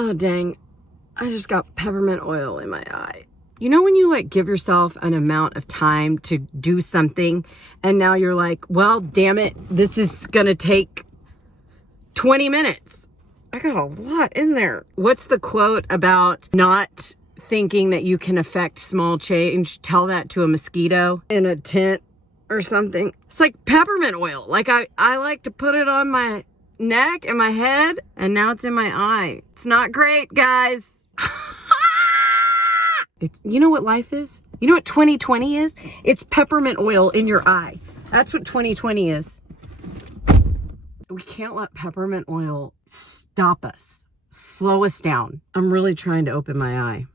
Oh, dang. I just got peppermint oil in my eye. You know when you like give yourself an amount of time to do something and now you're like, well, damn it, this is gonna take 20 minutes. I got a lot in there. What's the quote about not thinking that you can affect small change? Tell that to a mosquito in a tent or something. It's like peppermint oil. Like I like to put it on my neck and my head, and now it's in my eye. It's not great, guys. You know what life is? You know what 2020 is? It's peppermint oil in your eye. That's what 2020 is. We can't let peppermint oil stop us, slow us down. I'm really trying to open my eye.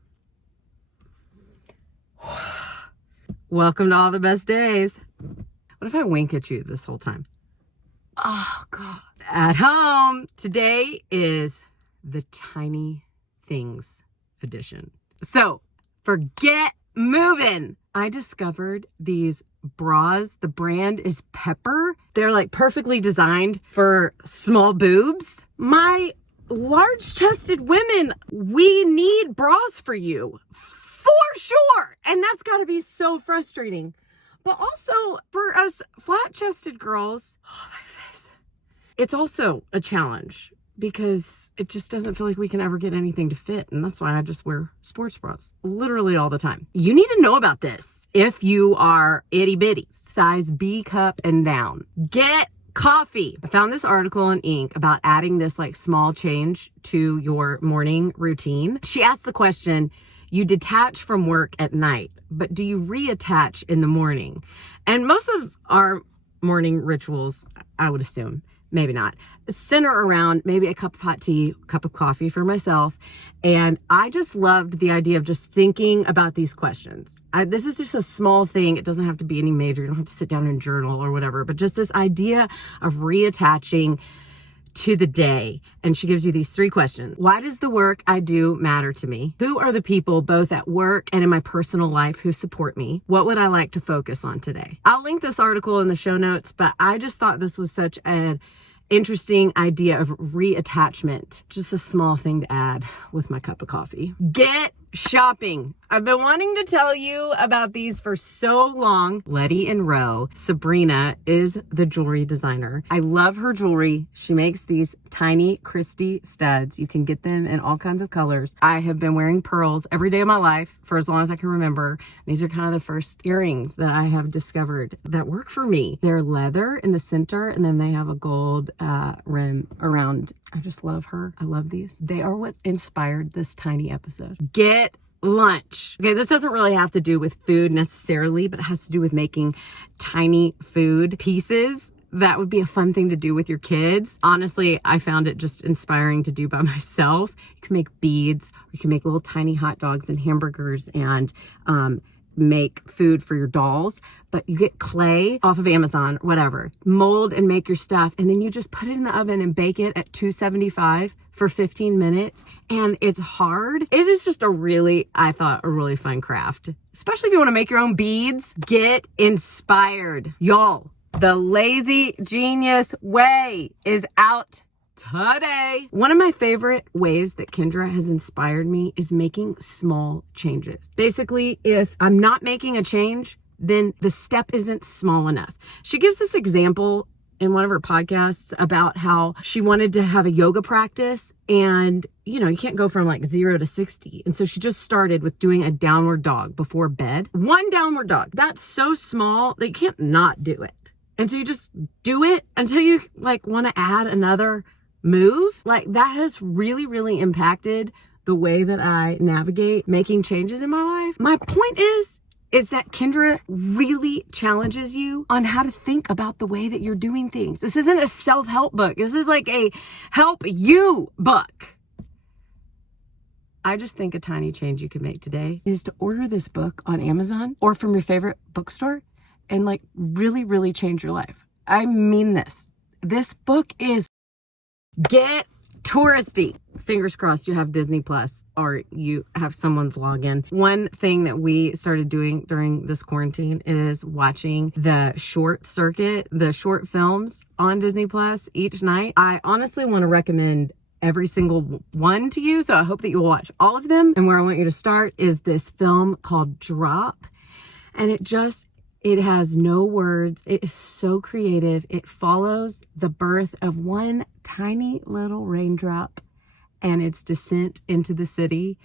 Welcome to All the Best Days. What if I wink at you this whole time? Oh, God. At home. Today is the Tiny Things edition. So, forget moving. I discovered these bras. The brand is Pepper. They're like perfectly designed for small boobs. My large-chested women, we need bras for you. For sure. And that's got to be so frustrating. But also for us flat-chested girls, oh, my face. It's also a challenge because it just doesn't feel like we can ever get anything to fit. And that's why I just wear sports bras literally all the time. You need to know about this if you are itty bitty, size B cup and down. Get coffee. I found this article in Inc. about adding this like small change to your morning routine. She asked the question, you detach from work at night, but do you reattach in the morning? And most of our morning rituals, I would assume, maybe not, center around maybe a cup of hot tea, a cup of coffee for myself. And I just loved the idea of just thinking about these questions. This is just a small thing. It doesn't have to be any major. You don't have to sit down and journal or whatever, but just this idea of reattaching to the day. And she gives you these 3 questions. Why does the work I do matter to me? Who are the people both at work and in my personal life who support me? What would I like to focus on today? I'll link this article in the show notes, but I just thought this was such an interesting idea of reattachment. Just a small thing to add with my cup of coffee. Get shopping. I've been wanting to tell you about these for so long. Letty and Roe. Sabrina is the jewelry designer. I love her jewelry. She makes these tiny Christie studs. You can get them in all kinds of colors. I have been wearing pearls every day of my life for as long as I can remember. These are kind of the first earrings that I have discovered that work for me. They're leather in the center, and then they have a gold rim around. I just love her. I love these. They are what inspired this tiny episode. Get lunch. Okay, this doesn't really have to do with food necessarily, but it has to do with making tiny food pieces. That would be a fun thing to do with your kids. Honestly, I found it just inspiring to do by myself. You can make beads, or you can make little tiny hot dogs and hamburgers and make food for your dolls, but you get clay off of Amazon, whatever, mold and make your stuff. And then you just put it in the oven and bake it at 275 for 15 minutes. And it's hard. It is just I thought a really fun craft, especially if you want to make your own beads. Get inspired. Y'all, the Lazy Genius Way is out today. One of my favorite ways that Kendra has inspired me is making small changes. Basically, if I'm not making a change, then the step isn't small enough. She gives this example in one of her podcasts about how she wanted to have a yoga practice, and you can't go from like 0 to 60. And so she just started with doing a downward dog before bed. 1 downward dog. That's so small that you can't not do it. And so you just do it until you like want to add another move. Like that has really, really impacted the way that I navigate making changes in my life. My point is that Kendra really challenges you on how to think about the way that you're doing things. This isn't a self-help book. This is like a help you book. I just think a tiny change you can make today is to order this book on Amazon or from your favorite bookstore and like really, really change your life. I mean this. This book is Get Touristy. Fingers crossed you have Disney Plus or you have someone's login. One thing that we started doing during this quarantine is watching the short circuit, the short films on Disney Plus each night. I honestly want to recommend every single one to you, so I hope that you will watch all of them. And where I want you to start is this film called Drop. And it has no words. It is so creative. It follows the birth of one tiny little raindrop and its descent into the city.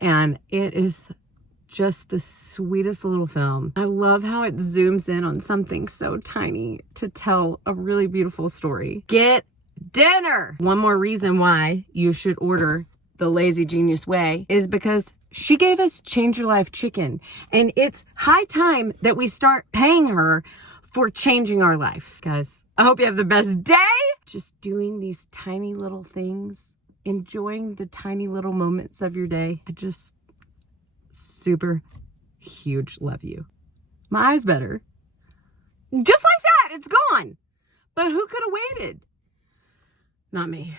And it is just the sweetest little film. I love how it zooms in on something so tiny to tell a really beautiful story. Get dinner! One more reason why you should order the Lazy Genius Way is because she gave us Change Your Life chicken, and it's high time that we start paying her for changing our life. Guys, I hope you have the best day. Just doing these tiny little things, enjoying the tiny little moments of your day. I just super huge love you. My eye's better. Just like that, it's gone. But who could have waited? Not me.